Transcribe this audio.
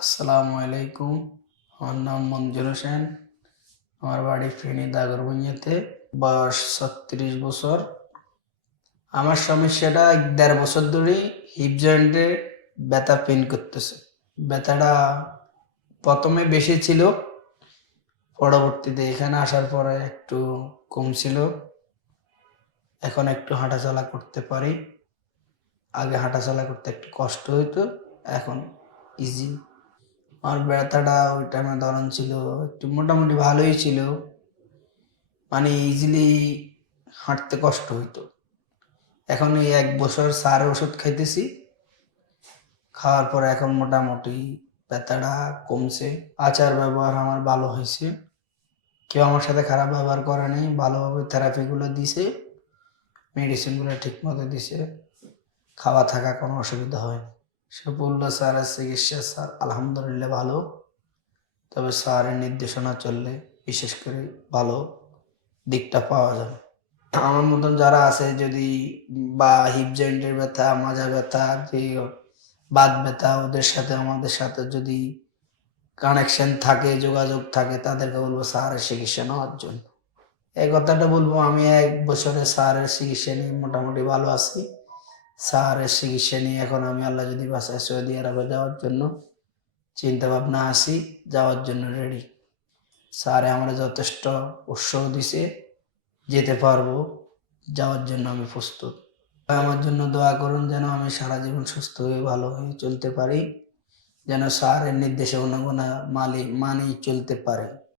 আসসালামু আলাইকুম। আমার নাম মঞ্জুর হোসেন। আমার বাড়ি ফেনী দাগরবঞ্জাতে বয়স ছত্রিশ বছর। আমার সমস্যাটা এক দেড় বছর ধরে হিপ জয়েন্টে ব্যথা পেন করতেছে। ব্যথাটা প্রথমে বেশি ছিল। পরবর্তীতে এখানে আসার পরে একটু কম ছিল। এখন একটু হাঁটাচলা করতে পারি। আগে হাঁটাচলা করতে একটু কষ্ট হতো এখন ইজি আমার ব্যথাটা ওই টাইমে ধরন ছিল। একটু মোটামুটি ভালোই ছিল। মানে ইজিলি হাঁটতে কষ্ট হইতো। এখন এই এক বছর সার ওষুধ খাইতেছি। খাওয়ার পর এখন মোটামুটি ব্যথাটা কমছে। আচার ব্যবহার আমার ভালো হয়েছে। কেউ আমার সাথে খারাপ ব্যবহার করে নাই। ভালোভাবে থেরাপিগুলো দিছে। মেডিসিনগুলো ঠিক মতো দিছে। খাওয়া থাকা কোনো অসুবিধা হয়নি। সে বলল স্যারের চিকিৎসা স্যার। আলহামদুলিল্লাহ ভালো। তবে স্যারের নির্দেশনা চললে বিশেষ করে ভালো দিকটা পাওয়া যাবে। আমার মতন যারা আছে, যদি বা হিপ জয়েন্টের ব্যথা, মাজা ব্যথা, যে বাদ ব্যথা, ওদের সাথে, আমাদের সাথে যদি কানেকশন থাকে, যোগাযোগ থাকে, তাদেরকে বলব স্যারের চিকিৎসা নেওয়ার জন্য। এই কথাটা বলব, আমি এক বছরে স্যারের চিকিৎসা নিয়ে মোটামুটি ভালো আছি। স্যারের চিকিৎসা নিয়ে এখন আমি আল্লাহ যদি বাসায় সৌদি আরবে যাওয়ার জন্য চিন্তা ভাবনা আসি, যাওয়ার জন্য রেডি স্যারে আমার যথেষ্ট উৎসাহ দিছে, যেতে পারব, যাওয়ার জন্য আমি প্রস্তুত। আমার জন্য দোয়া করুন যেন আমি সারা জীবন সুস্থ হয়ে ভালো হয়ে চলতে পারি, যেন স্যারের নির্দেশে অনুগুণা মালি মানেই চলতে পারে।